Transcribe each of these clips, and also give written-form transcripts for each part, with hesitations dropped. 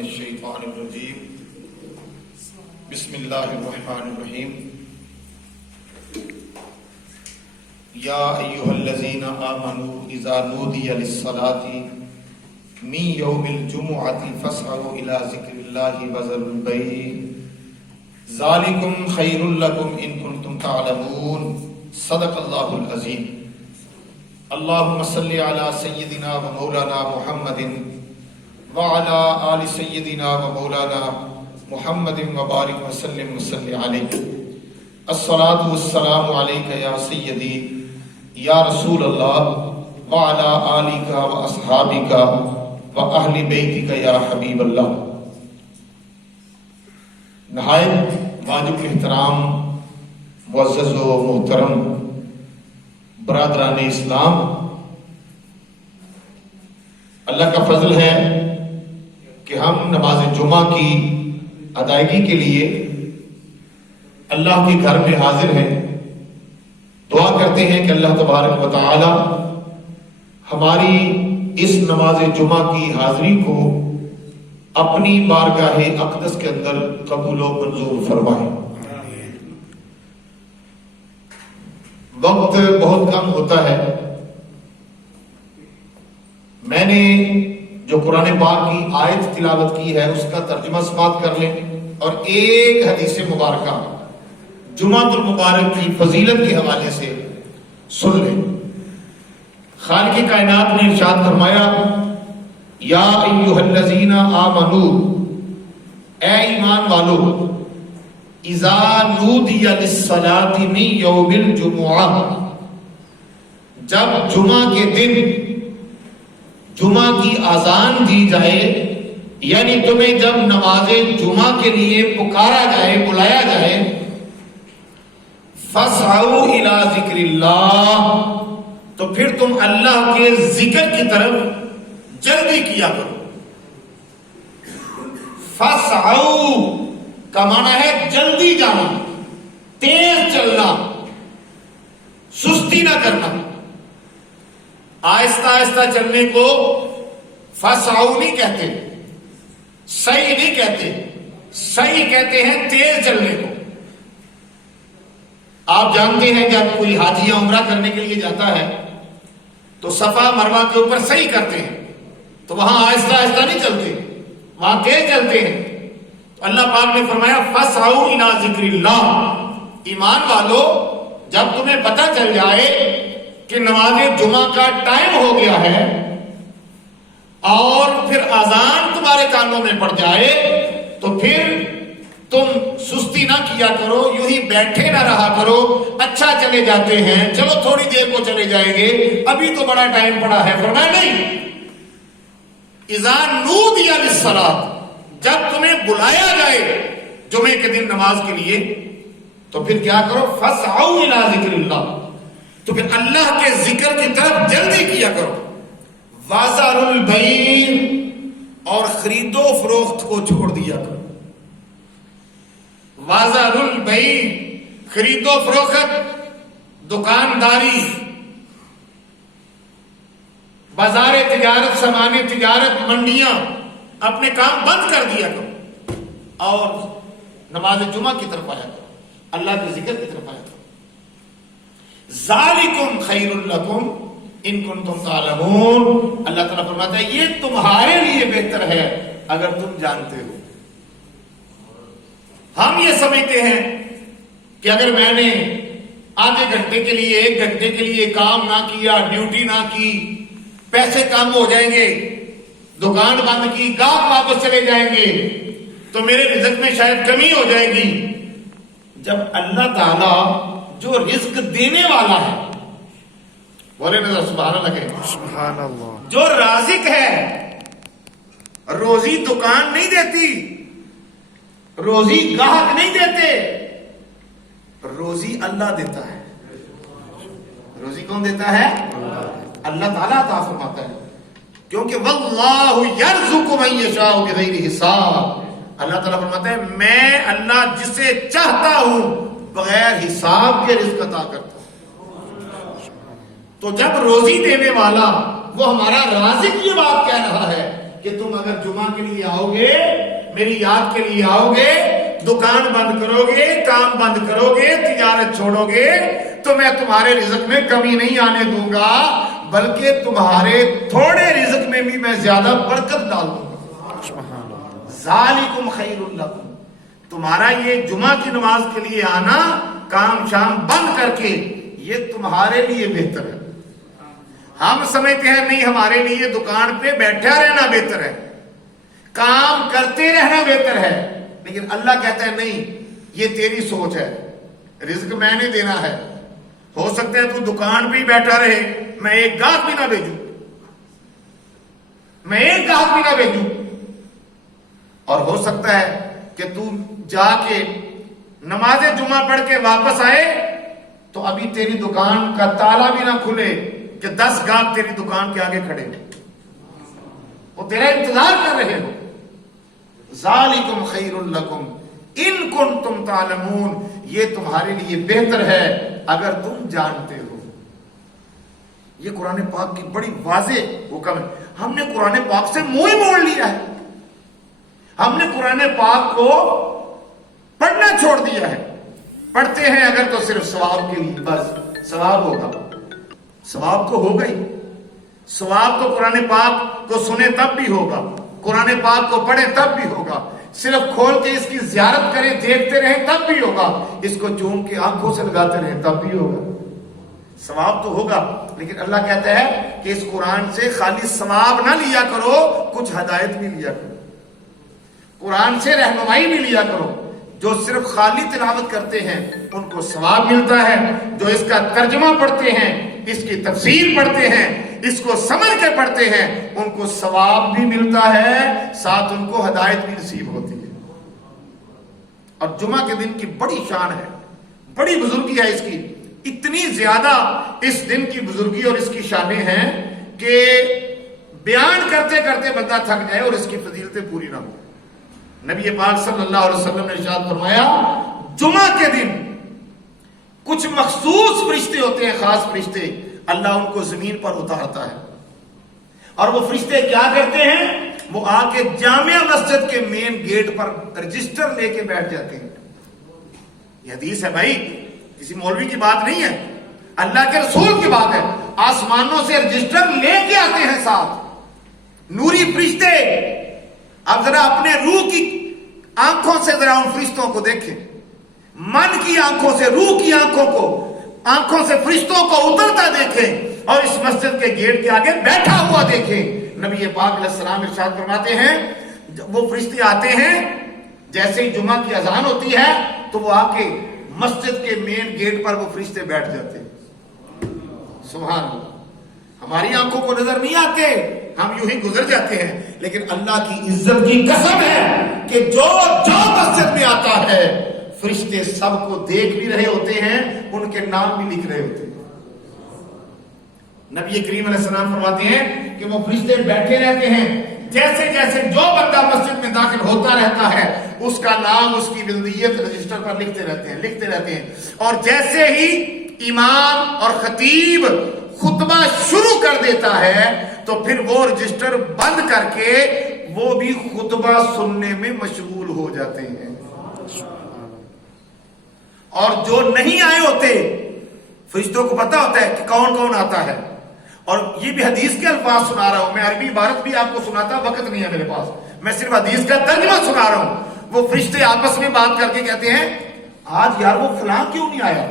الشیطان الرجیم بسم اللہ الرحمن الرحیم یا ایھا الذین آمنوا اذا نودی للصلاة من یوم الجمعة فاسعوا الی ذکر اللہ وذروا البیع ذالکم خیر لکم ان کنتم تعلمون صدق اللہ العظیم۔ اللہم صلی علی سیدنا و مولانا محمد وعلى آل سیدنا و مولانا محمد وبارک وسلم وصلی علیہ۔ الصلاۃ والسلام علیک یا سیدی یا رسول اللہ وعلى آلک و اصحابک و اہل بیتک یا حبیب اللہ۔ نہایت واجب احترام معزز و محترم برادران اسلام، اللہ کا فضل ہے کہ ہم نماز جمعہ کی ادائیگی کے لیے اللہ کے گھر میں حاضر ہیں۔ دعا کرتے ہیں کہ اللہ تبارک و تعالی ہماری اس نماز جمعہ کی حاضری کو اپنی بارگاہ اقدس کے اندر قبول و منظور فرمائے۔ وقت بہت کم ہوتا ہے، میں نے جو قرآن پاک کی آیت تلاوت کی ہے اس کا ترجمہ سماعت کر لیں اور ایک حدیث مبارکہ جمعۃ المبارک کی فضیلت کے حوالے سے سن لیں۔ خالق کائنات نے ارشاد فرمایا، یا ایھا الذین آمنوا، اے ایمان والو، اذا نودی للصلاۃ من یوم الجمعہ، جب جمعہ کے دن جمعہ کی اذان دی جائے، یعنی تمہیں جب نماز جمعہ کے لیے پکارا جائے، بلایا جائے، فاسعوا الی ذکر اللہ، تو پھر تم اللہ کے ذکر کی طرف جلدی کیا کرو۔ فاسعوا کا معنی ہے جلدی جانا، تیز چلنا، سستی نہ کرنا۔ آہستہ آہستہ چلنے کو فاسعوا نہیں کہتے، صحیح نہیں کہتے، صحیح کہتے ہیں تیز چلنے کو۔ آپ جانتے ہیں جب کوئی حاجی یا عمرہ کرنے کے لیے جاتا ہے تو صفا مروہ کے اوپر صحیح کرتے ہیں، تو وہاں آہستہ آہستہ نہیں چلتے، وہاں تیز چلتے ہیں۔ تو اللہ پاک نے فرمایا فاسعوا الی ذکر اللہ، ایمان والو جب تمہیں پتہ چل جائے کہ نماز جمعہ کا ٹائم ہو گیا ہے اور پھر اذان تمہارے کانوں میں پڑ جائے، تو پھر تم سستی نہ کیا کرو، یوں ہی بیٹھے نہ رہا کرو، اچھا چلے جاتے ہیں، چلو تھوڑی دیر کو چلے جائیں گے، ابھی تو بڑا ٹائم پڑا ہے۔ فرمایا نہیں، اذا نودی للصلاۃ، جب تمہیں بلایا جائے جمعے کے دن نماز کے لیے، تو پھر کیا کرو، فاسعوا الی ذکر اللہ، تو پھر اللہ کے ذکر کی طرف جلدی کیا کرو۔ وذروا البیع، اور خرید و فروخت کو چھوڑ دیا کرو۔ وذروا البیع، خرید و فروخت، دکانداری، بازار تجارت، سامان تجارت، منڈیاں، اپنے کام بند کر دیا کرو اور نماز جمعہ کی طرف آیا کرو، اللہ کے ذکر کی طرف آیا کرو۔ ذالکم خیر لکم ان کنتم تعلمون، اللہ تعالیٰ فرماتا ہے یہ تمہارے لیے بہتر ہے اگر تم جانتے ہو۔ ہم یہ سمجھتے ہیں کہ اگر میں نے آدھے گھنٹے کے لیے، ایک گھنٹے کے لیے کام نہ کیا، ڈیوٹی نہ کی، پیسے کم ہو جائیں گے، دکان بند کی، گاہک واپس چلے جائیں گے، تو میرے رزق میں شاید کمی ہو جائے گی۔ جب اللہ تعالیٰ جو رزق دینے والا ہے، بولے نا سبحان اللہ کہ سبحان اللہ، جو رازق ہے، روزی دکان نہیں دیتی، روزی گاہک نہیں دیتے، روزی اللہ دیتا ہے۔ روزی کون دیتا ہے؟ اللہ تعالیٰ عطا فرماتا ہے، کیونکہ واللہ یرزق من یشاء بغیر حساب، اللہ تعالیٰ فرماتا ہے میں اللہ جسے چاہتا ہوں بغیر حساب کے رزق عطا کرتا ہوں۔ تو جب روزی دینے والا وہ ہمارا رازق یہ بات کہہ رہا ہے کہ تم اگر جمعہ کے لیے آؤ گے، میری یاد کے لیے آؤ گے، دکان بند کرو گے، کام بند کرو گے، تجارت چھوڑو گے، تو میں تمہارے رزق میں کمی نہیں آنے دوں گا، بلکہ تمہارے تھوڑے رزق میں بھی میں زیادہ برکت ڈال دوں گا۔ ذالکم خیر لکم، تمہارا یہ جمعہ کی نماز کے لیے آنا کام شام بند کر کے یہ تمہارے لیے بہتر ہے۔ ہم سمجھتے ہیں نہیں، ہمارے لیے دکان پہ بیٹھا رہنا بہتر ہے، کام کرتے رہنا بہتر ہے، لیکن اللہ کہتا ہے نہیں، یہ تیری سوچ ہے، رزق میں نے دینا ہے، ہو سکتا ہے تو دکان پہ ہی بیٹھا رہے، میں ایک گاہک بھی نہ بھیجوں، میں ایک گاہک بھی نہ بھیجوں، اور ہو سکتا ہے کہ تو جا کے نماز جمعہ پڑھ کے واپس آئے تو ابھی تیری دکان کا تالا بھی نہ کھلے کہ 10 گاہک تیری دکان کے آگے کھڑے وہ تیرا انتظار کر رہے ہو۔ ذالکم خیر لکم ان کنتم تعلمون، یہ تمہارے لیے بہتر ہے اگر تم جانتے ہو۔ یہ قرآن پاک کی بڑی واضح حکم ہے۔ ہم نے قرآن پاک سے منہ ہی موڑ لیا ہے، ہم نے قرآن پاک کو پڑھنا چھوڑ دیا ہے، پڑھتے ہیں اگر تو صرف ثواب کے لیے، بس ثواب ہوگا، ثواب تو ہوگا ہی، ثواب تو قرآن پاک کو سنے تب بھی ہوگا، قرآن پاک کو پڑھیں تب بھی ہوگا، صرف کھول کے اس کی زیارت کریں دیکھتے رہیں تب بھی ہوگا، اس کو چوم کے آنکھوں سے لگاتے رہیں تب بھی ہوگا، ثواب تو ہوگا۔ لیکن اللہ کہتا ہے کہ اس قرآن سے خالی ثواب نہ لیا کرو، کچھ ہدایت بھی لیا کرو، قرآن سے رہنمائی بھی لیا کرو۔ جو صرف خالی تلاوت کرتے ہیں ان کو ثواب ملتا ہے، جو اس کا ترجمہ پڑھتے ہیں، اس کی تفسیر پڑھتے ہیں، اس کو سمجھ کے پڑھتے ہیں، ان کو ثواب بھی ملتا ہے، ساتھ ان کو ہدایت بھی نصیب ہوتی ہے۔ اور جمعہ کے دن کی بڑی شان ہے، بڑی بزرگی ہے اس کی، اتنی زیادہ اس دن کی بزرگی اور اس کی شانیں ہیں کہ بیان کرتے کرتے بندہ تھک جائے اور اس کی فضیلتیں پوری نہ ہو۔ نبی پاک صلی اللہ علیہ وسلم نے ارشاد فرمایا، جمعہ کے دن کچھ مخصوص فرشتے ہوتے ہیں، خاص فرشتے، اللہ ان کو زمین پر اتارتا ہے، اور وہ فرشتے کیا کرتے ہیں؟ وہ آ کے جامع مسجد کے مین گیٹ پر رجسٹر لے کے بیٹھ جاتے ہیں۔ یہ حدیث ہے بھائی، کسی مولوی کی بات نہیں ہے، اللہ کے رسول کی بات ہے، آسمانوں سے رجسٹر لے کے آتے ہیں ساتھ نوری فرشتے۔ اب ذرا اپنے روح کی آنکھوں سے ذرا ان فرشتوں کو دیکھیں، من کی آنکھوں سے، روح کی آنکھوں سے فرشتوں کو اترتا دیکھیں، اور اس مسجد کے گیٹ کے آگے بیٹھا ہوا دیکھیں۔ نبی پاک علیہ السلام ارشاد فرماتے ہیں، وہ فرشتے آتے ہیں، جیسے ہی جمعہ کی اذان ہوتی ہے تو وہ آ کے مسجد کے مین گیٹ پر وہ فرشتے بیٹھ جاتے ہیں۔ سبحان اللہ، ہماری آنکھوں کو نظر نہیں آتے، ہم یوں ہی گزر جاتے ہیں، لیکن اللہ کی عزت کی قسم ہے کہ جو مسجد میں آتا ہے فرشتے سب کو دیکھ بھی رہے ہوتے ہیں، ان کے نام بھی لکھ رہے ہوتے ہیں۔ نبی کریم علیہ السلام فرماتے ہیں کہ وہ فرشتے بیٹھے رہتے ہیں، جیسے جیسے جو بندہ مسجد میں داخل ہوتا رہتا ہے اس کا نام، اس کی ولدیت رجسٹر پر لکھتے رہتے ہیں، اور جیسے ہی امام اور خطیب خطبہ شروع کر دیتا ہے تو پھر وہ رجسٹر بند کر کے وہ بھی خطبہ سننے میں مشغول ہو جاتے ہیں، اور جو نہیں آئے ہوتے فرشتوں کو پتا ہوتا ہے کہ کون کون آتا ہے۔ اور یہ بھی حدیث کے الفاظ سنا رہا ہوں، میں عربی عبارت بھی آپ کو سناتا، وقت نہیں ہے میرے پاس، میں صرف حدیث کا ترجمہ سنا رہا ہوں۔ وہ فرشتے آپس میں بات کر کے کہتے ہیں، آج یار وہ فلاں کیوں نہیں آیا؟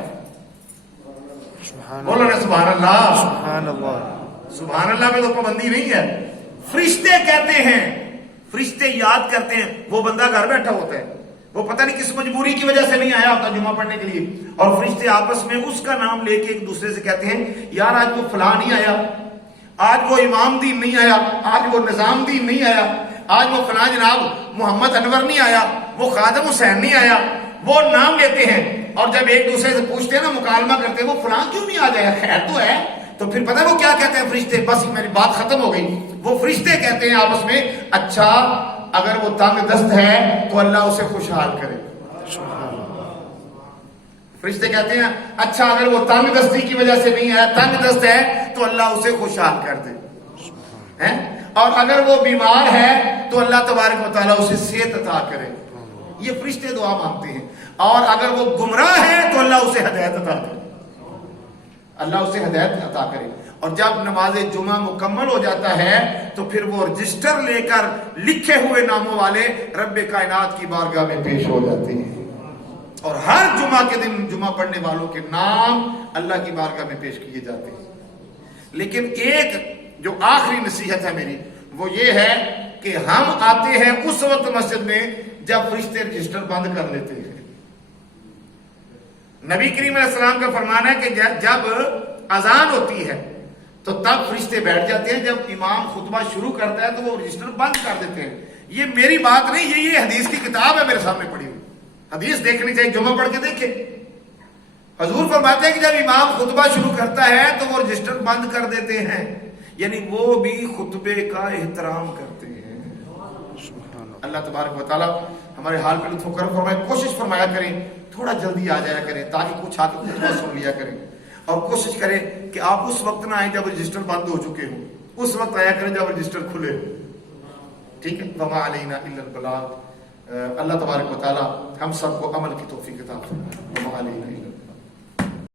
بولو نا سبحان اللہ، سبحان اللہ، سبحان اللہ میں تو پابندی نہیں ہے۔ فرشتے کہتے ہیں، فرشتے یاد کرتے ہیں، وہ بندہ گھر بیٹھا ہوتا ہے، وہ پتہ نہیں کس مجبوری کی وجہ سے نہیں آیا ہوتا جمعہ پڑھنے کے لیے، اور فرشتے آپس میں اس کا نام لے کے ایک دوسرے سے کہتے ہیں، یار آج وہ فلاں نہیں آیا، آج وہ امام دین نہیں آیا، آج وہ نظام دین نہیں آیا، آج وہ فلاں جناب محمد انور نہیں آیا، وہ خادم حسین نہیں آیا، وہ نام لیتے ہیں، اور جب ایک دوسرے سے پوچھتے ہیں نا، مکالمہ کرتے ہیں، وہ فلاں کیوں نہیں آ جائے، خیر تو ہے، تو پھر پتہ ہے وہ کیا کہتے ہیں فرشتے؟ بس میری بات ختم ہو گئی، وہ فرشتے کہتے ہیں آپس میں، اچھا اگر وہ تنگ دست ہے تو اللہ اسے خوشحال کرے۔ فرشتے کہتے ہیں اچھا اگر وہ تنگ دستی کی وجہ سے نہیں ہے، تنگ دست ہے تو اللہ اسے خوشحال کر دے، اور اگر وہ بیمار ہے تو اللہ تبارک و تعالیٰ اسے صحت عطا کرے. یہ فرشتے دعا مانگتے ہیں. اور اگر وہ گمراہ ہے تو اللہ اسے ہدایت عطا کرے. اللہ اسے ہدایت عطا کرے. اور جب نماز جمعہ مکمل ہو جاتا ہے تو پھر وہ رجسٹر لے کر لکھے ہوئے ناموں والے رب کائنات کی بارگاہ میں پیش ہو جاتے ہیں. اور ہر جمعہ کے دن جمعہ پڑھنے والوں کے نام اللہ کی بارگاہ میں پیش کیے جاتے ہیں. لیکن ایک جو آخری نصیحت ہے میری وہ یہ ہے کہ ہم آتے ہیں اس وقت مسجد میں جب فرشتے رجسٹر بند کر لیتے ہیں. نبی کریم علیہ السلام کا فرمان ہے کہ جب اذان ہوتی ہے تو تب فرشتے بیٹھ جاتے ہیں. جب امام خطبہ شروع کرتا ہے تو وہ رجسٹر بند کر دیتے ہیں. یہ میری بات نہیں, یہ حدیث کی کتاب ہے میرے سامنے پڑی ہوئی. حدیث دیکھنی چاہیے, جمعہ پڑھ کے دیکھیں. حضور فرماتے ہیں کہ جب امام خطبہ شروع کرتا ہے تو وہ رجسٹر بند کر دیتے ہیں. یعنی وہ بھی خطبے کا احترام کرتے ہیں. اللہ تبارک و تعالیٰ ہمارے حال پہ لطف و کرم فرمائے. کوشش فرمایا کریں تھوڑا جلدی آ جایا کریں تاکہ کچھ آ کے خطبہ سن لیا کریں. اور کوشش کریں کہ آپ اس وقت نہ آئیں جب رجسٹر بند ہو چکے ہوں, اس وقت آیا کریں جب رجسٹر کھلے. ٹھیک ہے. وما علینا الا البلاغ. اللہ تبارک و تعالیٰ ہم سب کو عمل کی توفیق عطا فرمائے. وما علینا